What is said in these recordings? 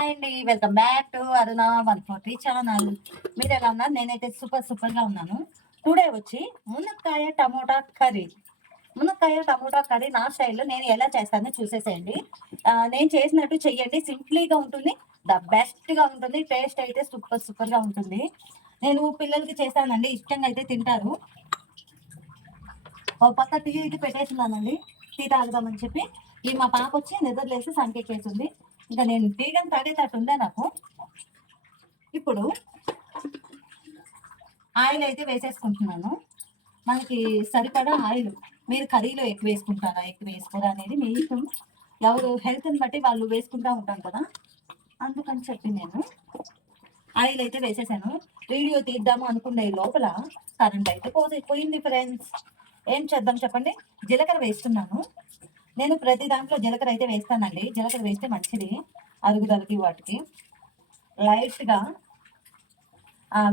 Hi అండి, welcome back to Aruna 140 channel. మీరు ఎలా ఉన్నారు? నేనైతే సూపర్గా ఉన్నాను. టుడే వచ్చి మునక్కాయ టమోటా కర్రీ నా స్టైల్లో నేను ఎలా చేస్తానో చూసేసేయండి. నేను చేసినట్టు చెయ్యండి. సింప్లీగా ఉంటుంది, ద బెస్ట్గా ఉంటుంది. టేస్ట్ అయితే సూపర్గా ఉంటుంది. నేను పిల్లలకి చేస్తానండి, ఇష్టంగా అయితే తింటారు. ఒక పక్క టీ ఇది పెట్టేస్తున్నానండి, టీ తాగుదామని చెప్పి. ఈ మా పాప వచ్చి నిద్రలేసి సంకెక్కేసింది. ఇంకా నేను టీ కానీ తాగేటట్టు ఉందే నాకు. ఇప్పుడు ఆయిల్ అయితే వేసేసుకుంటున్నాను. మనకి సరిపడా ఆయిల్. మీరు కర్రీలో ఎక్కువ వేసుకుంటారా, ఎక్కువ వేసుకోరా అనేది మీ ఇష్టం. ఎవరు హెల్త్ని బట్టి వాళ్ళు వేసుకుంటూ ఉంటాం కదా, అందుకని చెప్పి నేను ఆయిల్ అయితే వేసేసాను. వీడియో తీద్దాము అనుకునే లోపల కరెంట్ అయితే పోయింది ఫ్రెండ్స్. ఏం చేద్దాం చెప్పండి. జీలకర్ర వేస్తున్నాను. నేను ప్రతి దాంట్లో జీలకర్ర అయితే వేస్తానండి. జీలకర్ర వేస్తే మంచిది అరుగుదలకి, వాటికి. లైట్గా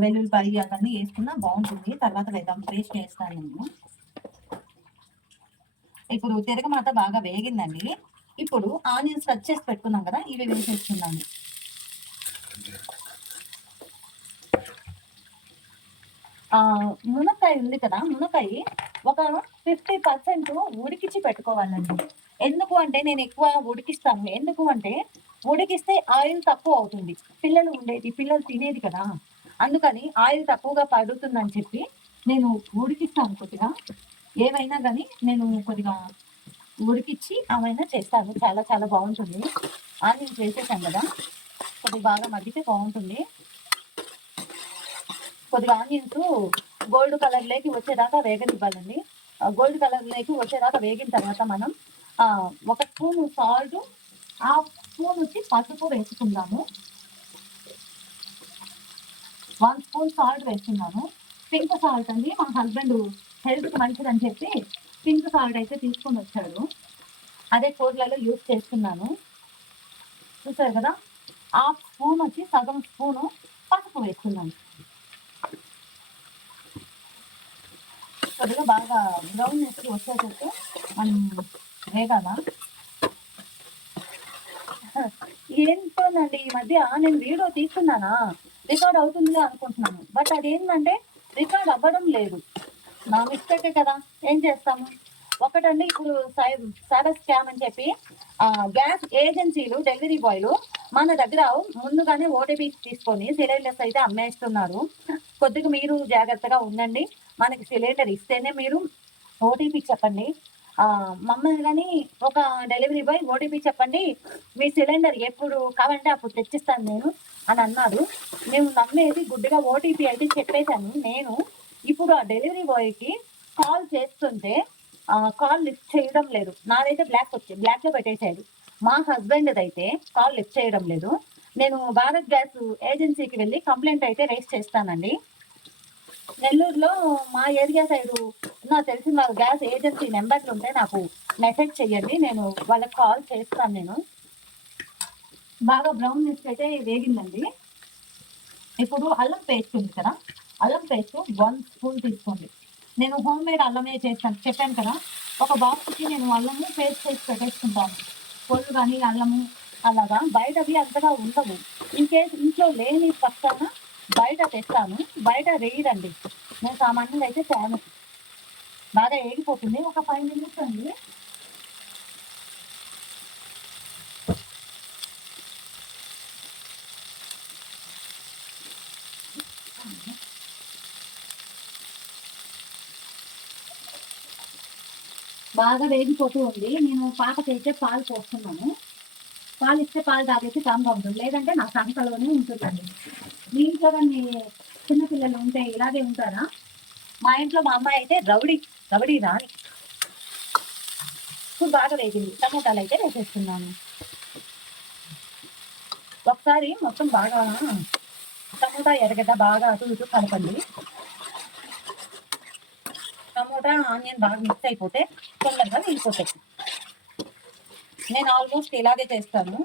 వెల్లుల్లిపాయి అవన్నీ వేసుకున్నా బాగుంటుంది. తర్వాత వేద్దాం, పేస్ట్ వేస్తాను నేను. ఇప్పుడు తిరగమాత బాగా వేగిందండి. ఇప్పుడు ఆనియన్స్ కట్ చేసి పెట్టుకున్నాం కదా, ఇవి వేసేస్తున్నాను. మునక్కాయ ఉంది కదా, మునక్కాయ ఒక 50% ఉడికించి పెట్టుకోవాలండి. ఎందుకు అంటే నేను ఎక్కువ ఉడికిస్తాను. ఎందుకు అంటే ఉడికిస్తే ఆయిల్ తక్కువ అవుతుంది. పిల్లలు తినేది కదా, అందుకని ఆయిల్ తక్కువగా పడుతుందని చెప్పి నేను ఉడికిస్తాను కొద్దిగా. ఏమైనా కానీ నేను కొద్దిగా ఉడికిచ్చి అవైనా చేస్తాను. చాలా చాలా బాగుంటుంది. ఆనియన్స్ వేసేసాం కదా, కొద్దిగా బాగా మగ్గితే బాగుంటుంది. కొద్దిగా ఆనియన్స్ గోల్డ్ కలర్లోకి వచ్చేదాకా వేగనివ్వాలండి. గోల్డ్ కలర్లోకి వచ్చేదాకా వేగిన తర్వాత మనం 1 స్పూన్ సాల్ట్, 1/2 స్పూన్ వచ్చి పసుపు వేసుకుందాము. 1 స్పూన్ సాల్ట్ వేస్తున్నాను. పింక్ సాల్ట్ అండి, మా హస్బెండ్ హెల్త్కి మంచిదని చెప్పి పింక్ సాల్ట్ అయితే తీసుకొని వచ్చాడు. అదే కూరలలో యూజ్ చేస్తున్నాను. చూసారు కదా, 1/2 స్పూన్ వచ్చి సగం స్పూను పసుపు వేస్తున్నాను. కొద్దిగా బాగా బ్రౌన్ వచ్చేటట్టు మనం వేగాల. ఏంటోనండి, ఈ మధ్య నేను వీడియో తీస్తున్నానా, రికార్డ్ అవుతుందిలే అనుకుంటున్నాను. బట్ అదేంటంటే రికార్డ్ అవ్వడం లేదు. నా మిస్టేకే కదా, ఏం చేస్తాము. ఒకటండి, ఇప్పుడు సైబర్ స్కామ్ అని చెప్పి గ్యాస్ ఏజెన్సీలు, డెలివరీ బాయ్లు మన దగ్గర ముందుగానే ఓటీపీ తీసుకొని సిలిండర్స్ అయితే అమ్మేస్తున్నారు. కొద్దిగా మీరు జాగ్రత్తగా ఉండండి. మనకి సిలిండర్ ఇస్తేనే మీరు ఓటీపీ చెప్పండి. మమ్మల్ని కానీ ఒక డెలివరీ బాయ్ ఓటీపీ చెప్పండి, మీ సిలిండర్ ఎప్పుడు కావాలంటే అప్పుడు తెచ్చిస్తాను నేను అని అన్నాడు. మేము నమ్మేది గుడ్డిగా ఓటీపీ అయితే చెప్పేశాను నేను. ఇప్పుడు ఆ డెలివరీ బాయ్కి కాల్ చేస్తుంటే కాల్ లిఫ్ట్ చేయడం లేదు. నాదైతే బ్లాక్లో పెట్టేశాడు. మా హస్బెండ్ అయితే కాల్ లిఫ్ట్ చేయడం లేదు. నేను భారత్ గ్యాస్ ఏజెన్సీకి వెళ్ళి కంప్లైంట్ అయితే రేస్ చేస్తానండి. నెల్లూరులో మా ఏరియా సైడు నాకు తెలిసిన వాళ్ళ గ్యాస్ ఏజెన్సీ నెంబర్లు ఉంటే నాకు మెసేజ్ చెయ్యండి, నేను వాళ్ళకి కాల్ చేస్తాను. నేను బాగా బ్రౌన్ మిర్చి అయితే వేగిందండి. ఇప్పుడు అల్లం పేస్ట్ ఉంది కదా, అల్లం పేస్ట్ 1 స్పూన్ తీసుకోండి. నేను హోమ్ మేడ్ అల్లమే చేస్తాను చెప్పాను కదా. ఒక బాక్స్కి నేను అల్లము పేస్ట్ చేసి పెట్టేసుకుంటాను. పొల్లు కానీ అల్లము అలాగా బయటవి అంతగా ఉండవు. ఇన్ కేస్ ఇంట్లో లేని పక్కన బయట తెస్తాను. బయట వేయరండి, నేను సామాన్యంగా అయితే చాను. బాగా వేగిపోతుంది, ఒక 5 మినిట్స్ అండి. బాగా వేగిపోతూ ఉంది. నేను పాపకైతే పాలు పోస్తున్నాను. పాలు ఇస్తే పాలు తాగేసి కామ్గా ఉంటుంది, లేదంటే నా సంకలోనే ఉంటుందండి. మీ ఇంట్లో కానీ చిన్నపిల్లలు ఉంటే ఇలాగే ఉంటారా? మా ఇంట్లో మా అమ్మాయి అయితే రౌడీ రాని. ఇప్పుడు బాగా వేగింది. టమోటాలు అయితే వేసేస్తున్నాను. ఒకసారి మొత్తం బాగా టమోటా ఎర్రగడ్డ బాగా అటు ఇటు కలపండి. టమోటా ఆనియన్ బాగా మిక్స్ అయిపోతే తొందరగా వేగిపోతాయి. నేను ఆల్మోస్ట్ ఇలాగే చేస్తాను.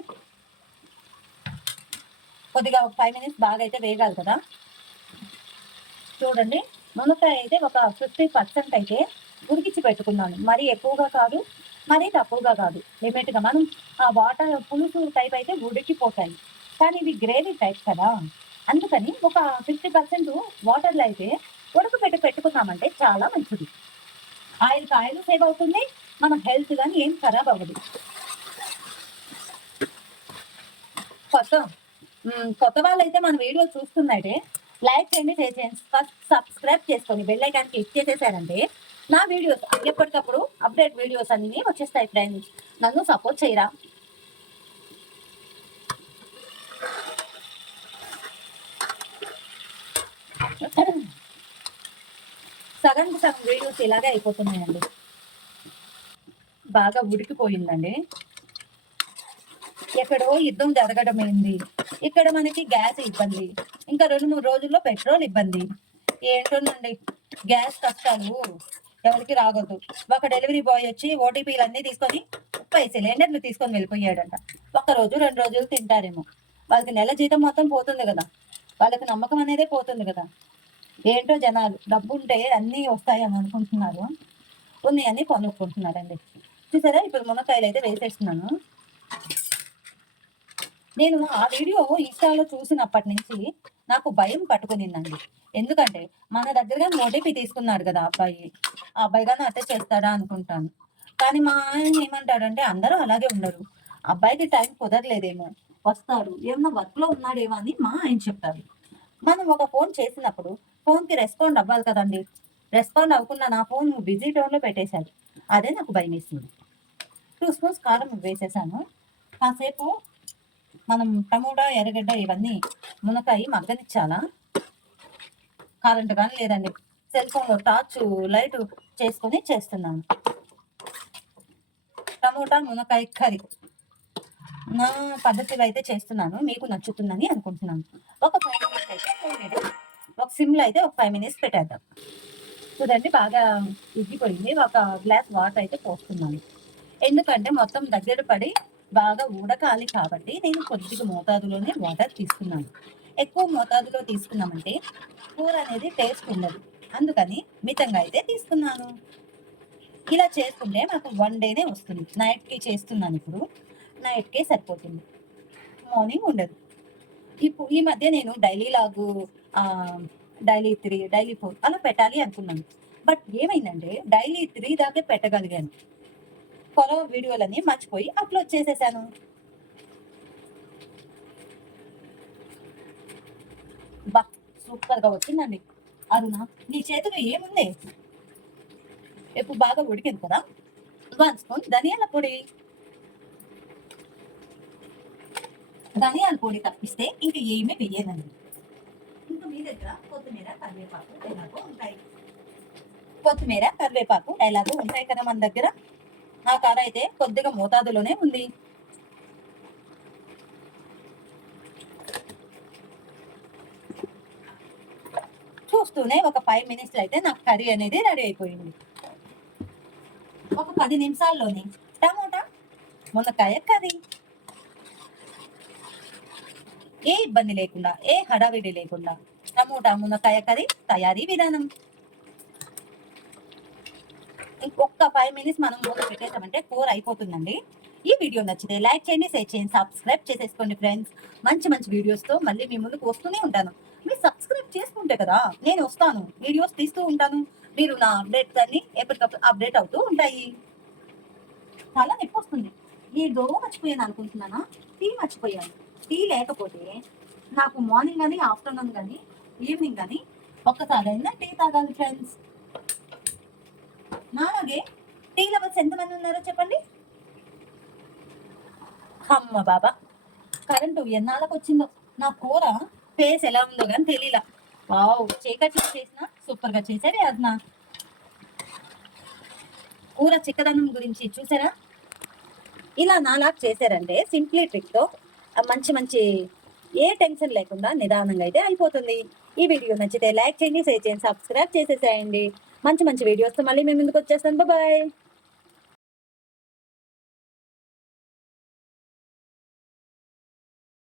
కొద్దిగా ఒక 5 మినిట్స్ బాగా అయితే వేగాలి కదా. చూడండి, మునక్కాయ అయితే ఒక 50% అయితే ఉడికించి పెట్టుకున్నాను. మరీ ఎక్కువగా కాదు, మరీ తక్కువగా కాదు, లిమిట్గా. మనం ఆ వాటర్ పులుసు టైప్ అయితే ఉడికిపోతాయి. కానీ ఇవి గ్రేవీ టైప్ కదా, అందుకని ఒక 50% వాటర్లో అయితే పెట్టుకున్నామంటే చాలా మంచిది. ఆయిల్ సేవ్ అవుతుంది, మన హెల్త్ కానీ ఏం ఖరాబ్ అవ్వదు. కొత్త కొత్త వాళ్ళైతే మన వీడియో చూస్తున్నట్టే లైక్ చేయండి, షేర్ చేయండి, ఫస్ట్ సబ్స్క్రైబ్ చేసుకొని బెల్ ఐకాన్ క్లిక్ చేసేసారంటే నా వీడియోస్ ఎప్పటికప్పుడు అప్డేట్ వీడియోస్ అన్ని వచ్చేస్తాయి ఫ్రెండ్స్. నన్ను సపోర్ట్ చేయరా. సగం వీడియోస్ ఇలాగే అయిపోతున్నాయండి. బాగా ఉడికిపోయిందండి. ఎక్కడో యుద్ధం జరగడం ఏంది, ఇక్కడ మనకి గ్యాస్ ఇబ్బంది, ఇంకా 2-3 రోజుల్లో పెట్రోల్ ఇబ్బంది. ఏంటోనండి గ్యాస్ కష్టాలు ఎవరికి రాగొద్దు. ఒక డెలివరీ బాయ్ వచ్చి ఓటీపీలు అన్నీ తీసుకొని 30 సిలిండర్లు తీసుకొని వెళ్ళిపోయాడంట. 1 రోజు 2 రోజులు తింటారేమో, వాళ్ళకి నెల జీతం మొత్తం పోతుంది కదా, వాళ్ళకి నమ్మకం అనేదే పోతుంది కదా. ఏంటో జనాలు డబ్బు ఉంటే అన్నీ వస్తాయని అనుకుంటున్నారు, ఉన్నాయని కొనుక్కుంటున్నారండి. చూసారా, ఇప్పుడు మునక్కాయలు అయితే వేసేస్తున్నాను. నేను ఆ వీడియో ఇన్స్టాలో చూసినప్పటి నుంచి నాకు భయం పట్టుకునిందండి. ఎందుకంటే మన దగ్గరగా ఓటీపీ తీసుకున్నాడు కదా అబ్బాయి, ఆ అబ్బాయి కానీ అట్టే చేస్తాడా అనుకుంటాను. కానీ మా ఆయన ఏమంటాడంటే అందరూ అలాగే ఉండరు, అబ్బాయికి టైం కుదరలేదేమో, వస్తాడు ఏమన్నా వర్క్లో ఉన్నాడేమో అని మా ఆయన చెప్తారు. మనం ఒక ఫోన్ చేసినప్పుడు ఫోన్కి రెస్పాండ్ అవ్వాలి కదండి. రెస్పాండ్ అవ్వకుండా నా ఫోన్ బిజీ టోన్లో పెట్టేశాడు. అదే నాకు భయం వేసింది. 2 స్పూన్స్ కారం వేసేసాను. కాసేపు మనం టమోటా, ఎర్రగడ్డ ఇవన్నీ మునక్కాయ మగ్గనిచ్చాలా. కరెంట్ కానీ లేదండి, సెల్ ఫోన్లో టార్చ్ లైట్ చేసుకొని చేస్తున్నాను. టమోటా మునక్కాయ కర్రీ నా పద్ధతిలో అయితే చేస్తున్నాను, మీకు నచ్చుతుందని అనుకుంటున్నాను. ఒక 5 మినిట్స్ అయితే ఒక సిమ్లో అయితే ఒక 5 మినిట్స్ పెట్టేద్దాం. చూడండి బాగా ఉగ్గిపోయింది. ఒక గ్లాస్ వాటర్ అయితే పోస్తున్నాను, ఎందుకంటే మొత్తం దగ్గర పడి బాగా ఉడకాలి కాబట్టి నేను కొద్దిగా మోతాదులోనే వాటర్ తీసుకున్నాను. ఎక్కువ మోతాదులో తీసుకున్నామంటే కూర అనేది టేస్ట్ ఉండదు, అందుకని మితంగా అయితే తీసుకున్నాను. ఇలా చేసుకుంటే నాకు 1 డేనే వస్తుంది. నైట్కి చేస్తున్నాను, ఇప్పుడు నైట్కే సరిపోతుంది, మార్నింగ్ ఉండదు. ఇప్పుడు ఈ మధ్య నేను డైలీ లాగు డైలీ 3, డైలీ 4 అలా పెట్టాలి అనుకున్నాను. బట్ ఏమైందంటే డైలీ 3 దాకా పెట్టగలిగాను. ఫాలో వీడియోలని మర్చిపోయి అప్లోడ్ చేసేసాను. బా సూపర్గా వచ్చిందండి. అరుణ నీ చేతిలో ఏముంది? ఎప్పుడు బాగా ఉడికింది కదా. 1 స్పూన్ ధనియాల పొడి. ధనియాల పొడి తప్పిస్తే ఇంక ఏమీ వెయ్యదండి. ఇంకా మీ దగ్గర కొత్తిమీర కరివేపాకు ఎలాగో ఉంటాయి. కొత్తిమీర కరివేపాకు ఎలాగో ఉంటాయి కదా మన దగ్గర. నా కాడ అయితే కొద్దిగా మోతాదులోనే ఉంది. చూస్తూనే ఒక 5 మినిట్స్లో అయితే నాకు కర్రీ అనేది రెడీ అయిపోయింది. ఒక 10 నిమిషాల్లోనే టమోటా మునక్కాయ కర్రీ. ఏ ఇబ్బంది లేకుండా, ఏ హడావిడి లేకుండా టమోటా మునక్కాయ కర్రీ తయారీ విధానం. ఇంకొక 5 మినిట్స్ మనం మూత పెట్టేసామంటే కూర అయిపోతుందండి. ఈ వీడియో నచ్చితే లైక్ చేయండి, షేర్ చేయండి, సబ్స్క్రైబ్ చేసేసుకోండి ఫ్రెండ్స్. మంచి మంచి వీడియోస్తో మళ్ళీ మీ ముందుకు వస్తూనే ఉంటాను. మీరు సబ్స్క్రైబ్ చేసుకుంటే కదా నేను వస్తాను, వీడియోస్ తీస్తూ ఉంటాను. మీరు నా అప్డేట్స్ అన్ని ఎప్పటికప్పుడు అప్డేట్ అవుతూ ఉంటాయి. చాలా నొప్పి వస్తుంది. ఏదో మర్చిపోయాను అనుకుంటున్నానా, టీ మర్చిపోయాను. టీ లేకపోతే నాకు మార్నింగ్ కానీ ఆఫ్టర్నూన్ కానీ ఈవినింగ్ కానీ ఒక్కసారైనా టీ తాగాలి ఫ్రెండ్స్. నాలాగే టీ లవర్స్ ఎంతమంది ఉన్నారో చెప్పండి. అమ్మ బాబా, కరెంటు ఎన్నాళ్ళకి వచ్చిందో. నా కూర ఫేస్ ఎలా ఉందో కానీ తెలియలా. వావ్, చీకట్లో చేసిన సూపర్గా చేశారు అదన. కూర చిక్కదనం గురించి చూసారా? ఇలా నాలాగా చేశారంటే సింప్లీ ట్రిక్తో మంచి మంచి ఏ టెన్షన్ లేకుండా నిదానంగా అయితే అయిపోతుంది. ఈ వీడియో నచ్చితే లైక్ చేయండి, షేర్ చేయండి, సబ్స్క్రైబ్ చేసేసేయండి. మంచి మంచి వీడియోస్తో మళ్ళీ మేము ముందుకు వచ్చేస్తాను. బాయ్.